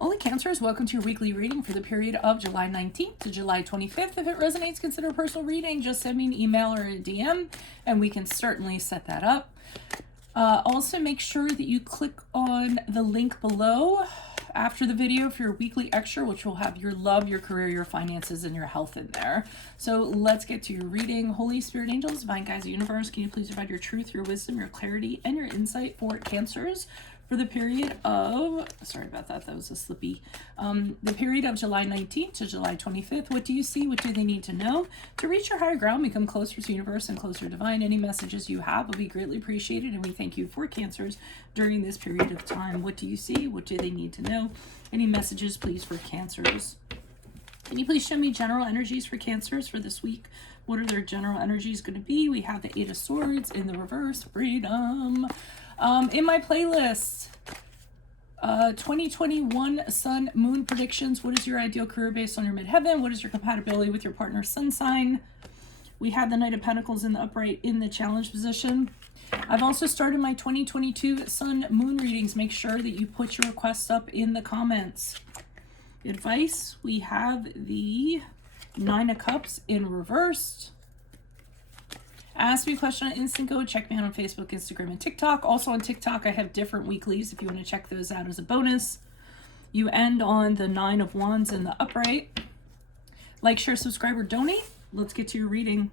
Only Cancers, welcome to your weekly reading for the period of July 19th to July 25th. If it resonates, consider a personal reading. Just send me an email or a DM, and we can certainly set that up. Also, make sure that you click on the link below after the video for your weekly extra, which will have your love, your career, your finances, and your health in there. So let's get to your reading. Holy Spirit, angels, divine guides, the universe, can you please provide your truth, your wisdom, your clarity, and your insight for Cancers for the period of, sorry about that, that was a slippy, the period of July 19th to July 25th. What do you see? What do they need to know? To reach your higher ground, become closer to the universe and closer to divine. Any messages you have will be greatly appreciated, and we thank you for Cancers during this period of time. What do you see? What do they need to know? Any messages, please, for Cancers? Can you please show me general energies for Cancers for this week? What are their general energies going to be? We have the Eight of Swords in the reverse, freedom. In my playlist, 2021 Sun Moon predictions. What is your ideal career based on your midheaven? What is your compatibility with your partner's sun sign? We have the Knight of Pentacles in the upright in the challenge position. I've also started my 2022 Sun Moon readings. Make sure that you put your requests up in the comments. Advice, we have the Nine of Cups in reversed. Ask me a question on Instant Go. Check me out on Facebook, Instagram, and TikTok. Also on TikTok, I have different weeklies if you want to check those out as a bonus. You end on the Nine of Wands in the upright. Like, share, subscribe, or donate. Let's get to your reading.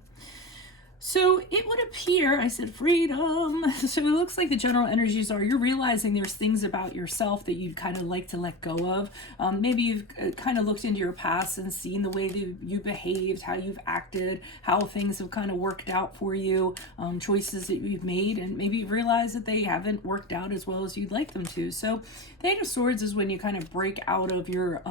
So it would appear, I said freedom. So it looks like the general energies are you're realizing there's things about yourself that you'd kind of like to let go of. Maybe you've kind of looked into your past and seen the way that you behaved, how you've acted, how things have kind of worked out for you, choices that you've made, and maybe you've realized that they haven't worked out as well as you'd like them to. So the Eight of Swords is when you kind of break out of your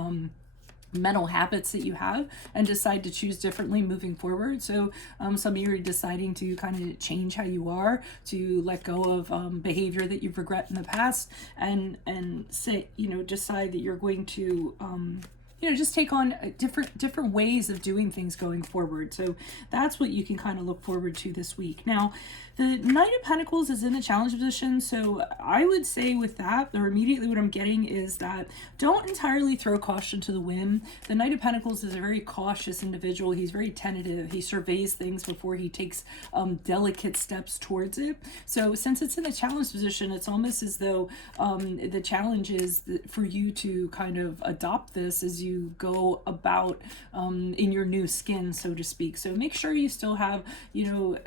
mental habits that you have and decide to choose differently moving forward. So some of you are deciding to kind of change how you are, to let go of behavior that you've regret in the past, and say, decide that you're going to just take on different ways of doing things going forward. So that's what you can kind of look forward to this week. Now, the Knight of Pentacles is in the challenge position. So I would say with that, or immediately what I'm getting is that don't entirely throw caution to the wind. The Knight of Pentacles is a very cautious individual. He's very tentative. He surveys things before he takes delicate steps towards it. So since it's in the challenge position, it's almost as though the challenge is for you to kind of adopt this as you go about in your new skin, so to speak. So make sure you still have, you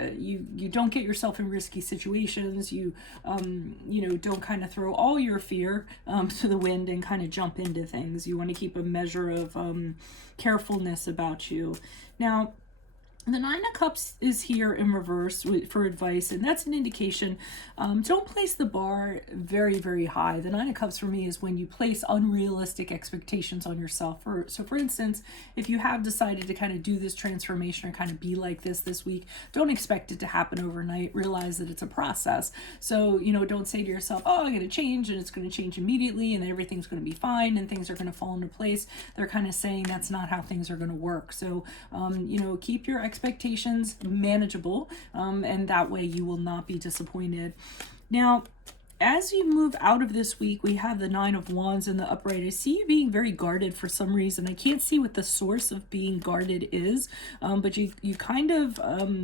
don't get yourself in risky situations. You don't kind of throw all your fear to the wind and kind of jump into things. You want to keep a measure of carefulness about you. Now, the Nine of Cups is here in reverse for advice, and that's an indication. Don't place the bar very, very high. The Nine of Cups for me is when you place unrealistic expectations on yourself. So for instance, if you have decided to kind of do this transformation or kind of be like this week, don't expect it to happen overnight. Realize that it's a process. So, don't say to yourself, oh, I'm going to change and it's going to change immediately and then everything's going to be fine and things are going to fall into place. They're kind of saying that's not how things are going to work. So, keep your expectations manageable, and that way you will not be disappointed. Now, as you move out of this week, we have the Nine of Wands in the upright. I see you being very guarded for some reason. I can't see what the source of being guarded is, but you kind of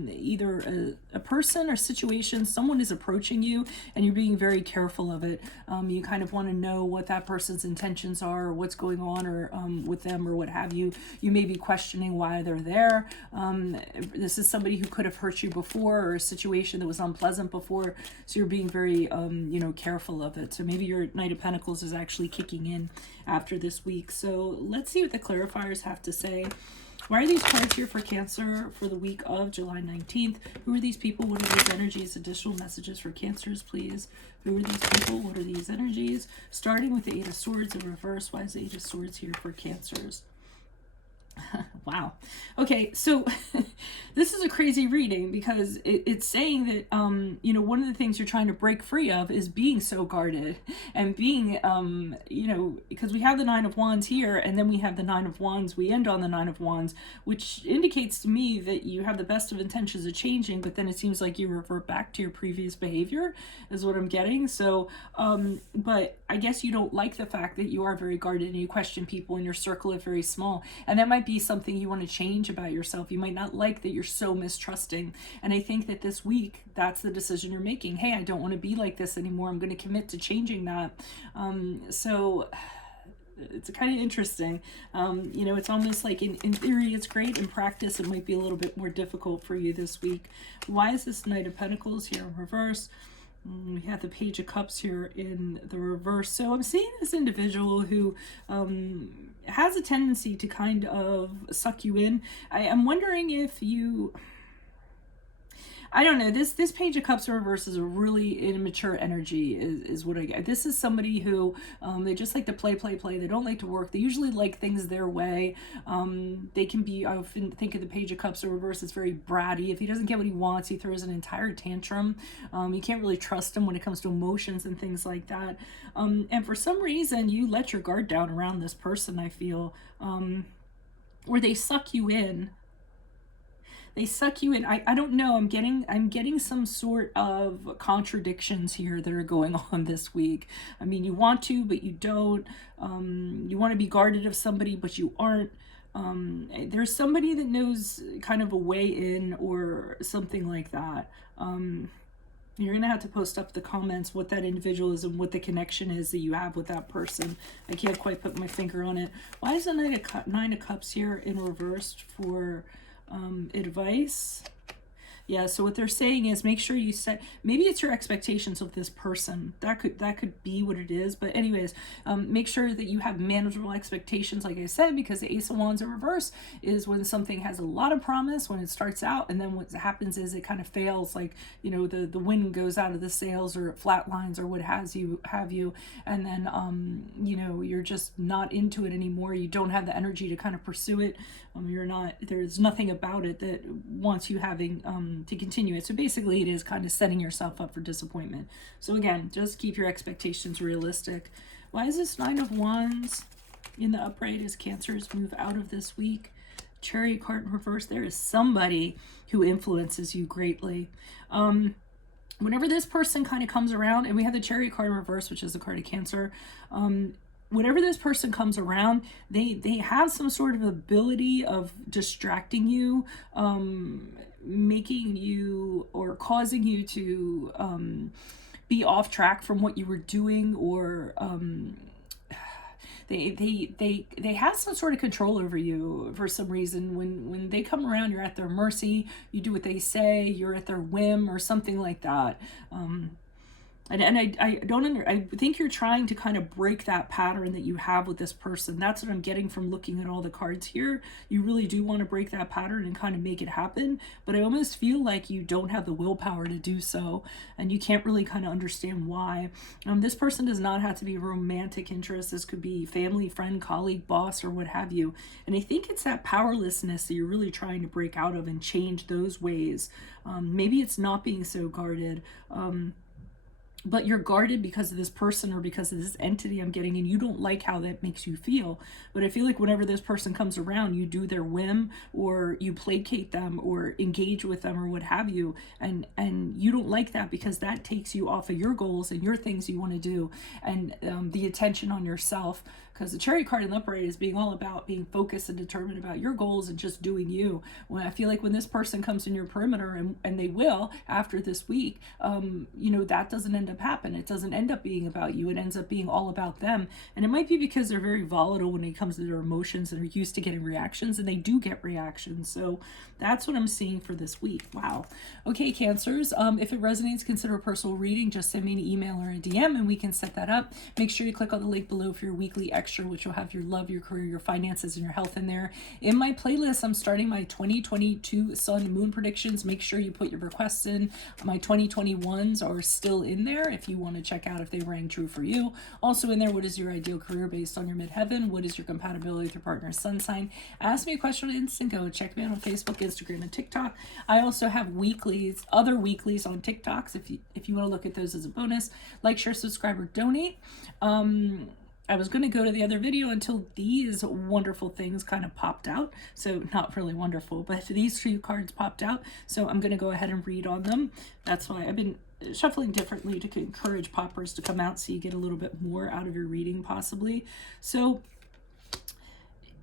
either a person or situation, someone is approaching you and you're being very careful of it. You kind of want to know what that person's intentions are or what's going on or with them or what have you. You may be questioning why they're there. This is somebody who could have hurt you before or a situation that was unpleasant before, so you're being very careful of it. So maybe your Knight of Pentacles is actually kicking in after this week. So let's see what the clarifiers have to say. Why are these cards here for Cancer for the week of July 19th? Who are these people? What are these energies? Additional messages for Cancers, please. Who are these people? What are these energies? Starting with the Eight of Swords in reverse. Why is the Eight of Swords here for Cancers? Wow. Okay, so this is a crazy reading because it's saying that, one of the things you're trying to break free of is being so guarded and being, because we have the Nine of Wands here and then we have the Nine of Wands. We end on the Nine of Wands, which indicates to me that you have the best of intentions of changing, but then it seems like you revert back to your previous behavior, is what I'm getting. So, but I guess you don't like the fact that you are very guarded and you question people and your circle is very small. And that might be something you want to change about yourself. You might not like that you're so mistrusting. And I think that this week, that's the decision you're making. Hey, I don't want to be like this anymore. I'm going to commit to changing that. So it's kind of interesting. It's almost like in theory it's great. In practice it might be a little bit more difficult for you this week. Why is this Knight of Pentacles here in reverse? We have the Page of Cups here in the reverse. So I'm seeing this individual who has a tendency to kind of suck you in. I'm wondering if you... I don't know, this Page of Cups in reverse is a really immature energy is what I get. This is somebody who, they just like to play. They don't like to work. They usually like things their way. They can be, I often think of the Page of Cups in reverse, it's very bratty. If he doesn't get what he wants, he throws an entire tantrum. You can't really trust him when it comes to emotions and things like that. And for some reason, you let your guard down around this person, I feel, or they suck you in. They suck you in. I don't know. I'm getting some sort of contradictions here that are going on this week. I mean, you want to, but you don't. You want to be guarded of somebody, but you aren't. There's somebody that knows kind of a way in or something like that. You're going to have to post up the comments what that individual is and what the connection is that you have with that person. I can't quite put my finger on it. Why is the Nine of Cups here in reversed for... advice? Yeah, so what they're saying is make sure you set, maybe it's your expectations of this person. That could be what it is. But anyways, make sure that you have manageable expectations, like I said, because the Ace of Wands in reverse is when something has a lot of promise when it starts out, and then what happens is it kind of fails, like, the wind goes out of the sails or it flatlines or what have you, and then, you're just not into it anymore. You don't have the energy to kind of pursue it. There's nothing about it that wants you having, to continue it. So basically it is kind of setting yourself up for disappointment. So again, just keep your expectations realistic. Why is this Nine of Wands in the upright as Cancers move out of this week? Chariot card in reverse. There is somebody who influences you greatly. Whenever this person kind of comes around, and we have the Chariot card in reverse, which is the card of Cancer, whenever this person comes around, they have some sort of ability of distracting you, making you or causing you to be off track from what you were doing, or they have some sort of control over you for some reason. When they come around, you're at their mercy. You do what they say. You're at their whim or something like that. I think you're trying to kind of break that pattern that you have with this person. That's what I'm getting from looking at all the cards here. You really do want to break that pattern and kind of make it happen, but I almost feel like you don't have the willpower to do so, and you can't really kind of understand why. This person does not have to be a romantic interest. This could be family, friend, colleague, boss, or what have you. And I think it's that powerlessness that you're really trying to break out of and change those ways. Maybe it's not being so guarded. But you're guarded because of this person or because of this entity I'm getting, and you don't like how that makes you feel. But I feel like whenever this person comes around, you do their whim, or you placate them or engage with them or what have you, and you don't like that because that takes you off of your goals and your things you want to do, and the attention on yourself. Because the Chariot card in the upright is being all about being focused and determined about your goals and just doing you. When I feel like when this person comes in your perimeter, and they will after this week, that doesn't end up happening. It doesn't end up being about you. It ends up being all about them. And it might be because they're very volatile when it comes to their emotions and are used to getting reactions, and they do get reactions. So that's what I'm seeing for this week. Wow. Okay, Cancers, if it resonates, consider a personal reading. Just send me an email or a DM and we can set that up. Make sure you click on the link below for your weekly extra, which will have your love, your career, your finances, and your health in there. In my playlist, I'm starting my 2022 sun moon predictions. Make sure you put your requests in. My 2021s are still in there. there if you want to check out if they rang true for you. Also in there, what is your ideal career based on your midheaven? What is your compatibility with your partner's sun sign? Ask me a question on Instant Go. Check me out on Facebook, Instagram, and TikTok. I also have weeklies, other weeklies on TikToks if you want to look at those as a bonus. Like, share, subscribe, or donate. I was going to go to the other video until these wonderful things kind of popped out. So not really wonderful, but these 2 cards popped out. So I'm going to go ahead and read on them. That's why I've been shuffling differently to encourage poppers to come out so you get a little bit more out of your reading possibly. So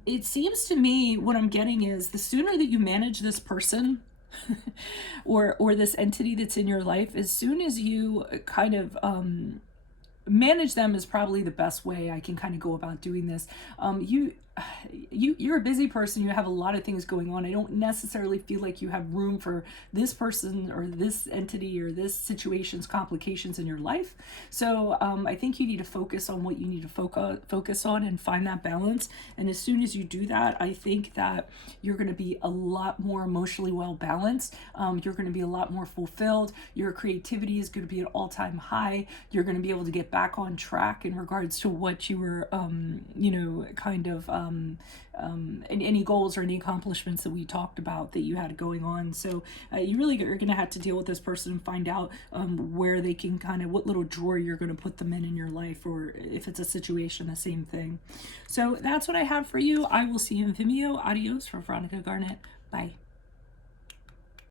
it seems to me what I'm getting is the sooner that you manage this person or this entity that's in your life, as soon as you kind of manage them is probably the best way I can kind of go about doing this. You're a busy person. You have a lot of things going on. I don't necessarily feel like you have room for this person or this entity or this situation's complications in your life. So I think you need to focus on what you need to focus on and find that balance. And as soon as you do that, I think that you're going to be a lot more emotionally well balanced. You're going to be a lot more fulfilled. Your creativity is going to be at all-time high. You're going to be able to get back on track in regards to what you were, kind of any goals or any accomplishments that we talked about that you had going on. So you really are going to have to deal with this person and find out where they can kind of, what little drawer you're going to put them in your life, or if it's a situation, the same thing. So that's what I have for you. I will see you in Vimeo. Adios from Veronica Garnett. Bye.